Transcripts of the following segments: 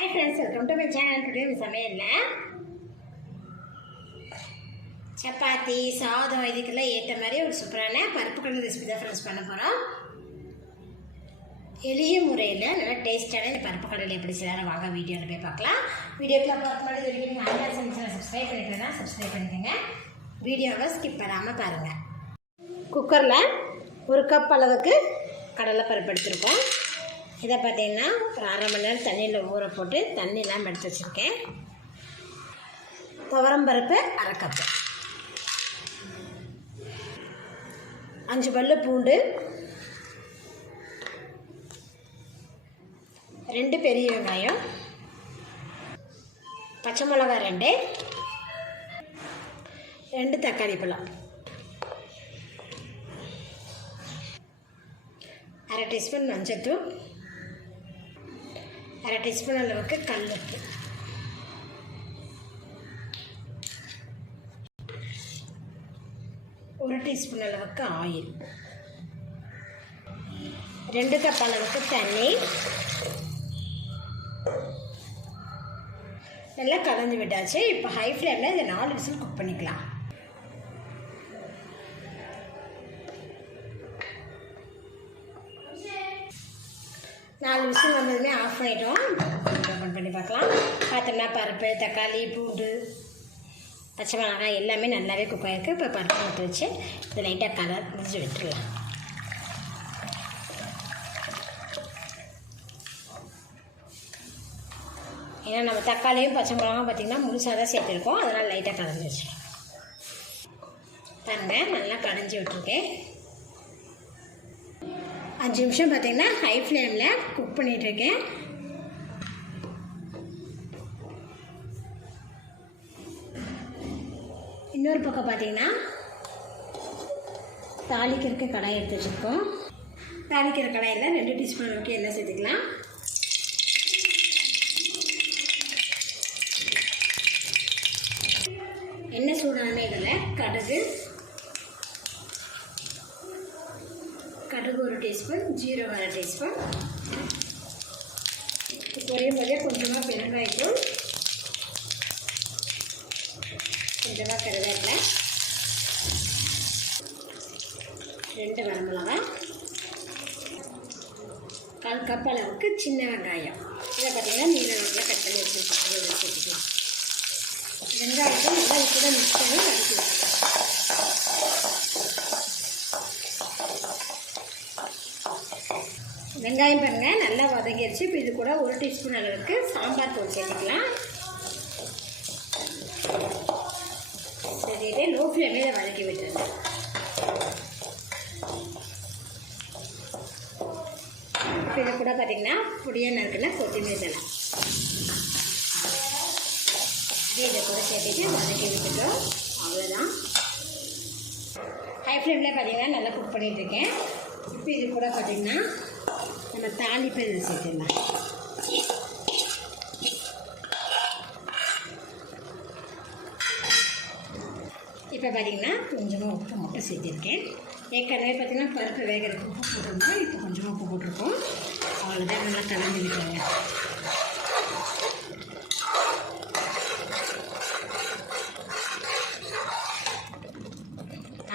Hi friends, welcome to my channel. Today we சமையல்ல சப்பாத்தி சாதம் இதுக்கெல்லாம் ஏற்ற மாதிரி ஒரு சூப்பரான பருப்பு கடலை ரெசிபி தான் ஃப்ரெண்ட்ஸ் பண்ண போகிறோம். எளிய முறையில் நல்லா டேஸ்டான இந்த பருப்பு கடலை எப்படி செய்யலாம் வாங்க வீடியோவில் போய் பார்க்கலாம். வீடியோக்குள்ள பார்க்க மாதிரி தெரியும். நீங்கள் ஆன்லைன் சேனல் சப்ஸ்கிரைப் பண்ணிக்கிறதா சப்ஸ்கிரைப் பண்ணிக்கோங்க. வீடியோவை ஸ்கிப் பண்ணாமல் பாருங்கள். குக்கரில் 1 கப் அளவுக்கு கடலை பருப்பு எடுத்துருக்கோம். இதை பார்த்தீங்கன்னா ஒரு 1/2 மணி நேரம் தண்ணியில் ஊற போட்டு தண்ணியெலாம் எடுத்து வச்சுருக்கேன். துவரம்பருப்பு 1/2 கப்பு, 5 பல்லு பூண்டு, 2 பெரிய வெங்காயம், பச்சை மிளகாய் 2 தக்காளி பழம், 1/2 டீஸ்பூன் மஞ்சள்தூள், 1/2 டீஸ்பூன் அளவுக்கு கல்லுப்பு, 1 டீஸ்பூன் அளவுக்கு ஆயில், 2 கப் அளவுக்கு தண்ணி நல்லா கலந்து விட்டாச்சு. இப்போ ஹை ஃப்ளேமில் இதை 4 விசில் குக் பண்ணிக்கலாம். நாலு விசில் வந்ததுமே ஆஃப் பண்ணிட்டோம். ஓப்பன் பண்ணி பார்க்கலாம். பார்த்தோம்னா பருப்பு, தக்காளி, பூண்டு, பச்சை மிளகாய் எல்லாமே நல்லாவே குக் ஆகிருக்கு. இப்போ பருப்பு ஊற்றி வச்சு இதை லைட்டாக கலர் முடிஞ்சு விட்டுடலாம். ஏன்னா நம்ம தக்காளியும் பச்சை மிளகாயும் பார்த்திங்கன்னா முழுசாக தான் சேர்த்துருக்கோம். அதனால் லைட்டாக கலந்து வச்சுருக்கோம். பாருங்கள், நல்லா கடைஞ்சி விட்டுருக்கேன். 5 நிமிஷம் பார்த்திங்கன்னா ஹை ஃப்ளேமில் குக் பண்ணிகிட்ருக்கேன். இன்னொரு பக்கம் பார்த்திங்கன்னா தாளிக்கிறதுக்கு கடாய் எடுத்து வச்சுருக்கோம். தாளிக்கிற கடாயில் 2 டீஸ்பூன் அளவுக்கு எண்ணெய் சேர்த்துக்கலாம். எண்ணெய் சூடான இதில் கடுகு 1 டீஸ்பூன், ஜீரகம் 1/2 டீஸ்பூன், பொரியும் போதே கொஞ்சமாக பெருங்காயத்தூள், கொஞ்சமாக கருவேப்பிலை, 2 வரமிளகாய், 1/4 கப் அளவுக்கு சின்ன வெங்காயம். இதை பார்த்திங்கன்னா நீளமாக கட் பண்ணி வச்சுருக்கோம். வெங்காயத்தை நல்லா கூட மிக்ஸ் பண்ணி வதக்கிடுவோம். வெங்காயம் பாருங்கள் நல்லா வதங்கிடுச்சு. இப்போ இது கூட 1 டீஸ்பூன் அளவுக்கு சாம்பார் தூள் சேர்த்துக்கலாம். சேர்த்துக்கிட்டே லோ ஃப்ளேமில் இதை வதக்கி விட்டுருங்க. இப்போ இதை கூட பார்த்திங்கன்னா பொடியாக நறுக்குன்னா கொத்தமல்லி தழை இதை கூட சேர்த்துட்டு வதக்கி விட்டுட்டோம். அவ்வளோதான். ஹை ஃப்ளேமில் பார்த்திங்கன்னா நல்லா குக் பண்ணிகிட்ருக்கேன். இப்போ இது கூட பார்த்திங்கன்னா நம்ம தாளிப்பை இதில் சேர்த்துடலாம். இப்போ பார்த்திங்கன்னா கொஞ்சமாக உப்பு மட்டும் சேர்த்திருக்கேன். ஏற்கனவே பார்த்திங்கன்னா பருப்பு வேகிறதுக்கு உப்பு போட்டிருந்தோம். இப்போ கொஞ்சமாக உப்பு போட்டிருக்கோம். அவ்வளோதான், நல்லா கலந்து விட்டுருங்க.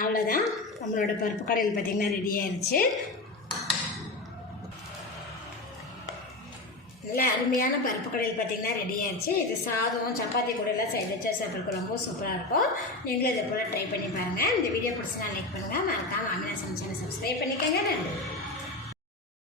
அவ்வளோதான், நம்மளோட பருப்பு கடையில் பார்த்திங்கன்னா ரெடி ஆயிடுச்சு. நல்லா அருமையான பருப்பு கடையில் பார்த்திங்கன்னா ரெடி ஆயிடுச்சு. இது சாதம் சப்பாத்தி கூட எல்லாம் சைடு வச்சா சாப்பிட்றதுக்கு ரொம்ப சூப்பராக இருக்கும். நீங்களும் இதை போல் ட்ரை பண்ணி பாருங்கள். இந்த வீடியோ பிடிச்சினா லைக் பண்ணுங்கள். மறக்காமல் ஆமினா சேனல் சப்ஸ்கிரைப் பண்ணிக்கோங்க. நன்றி.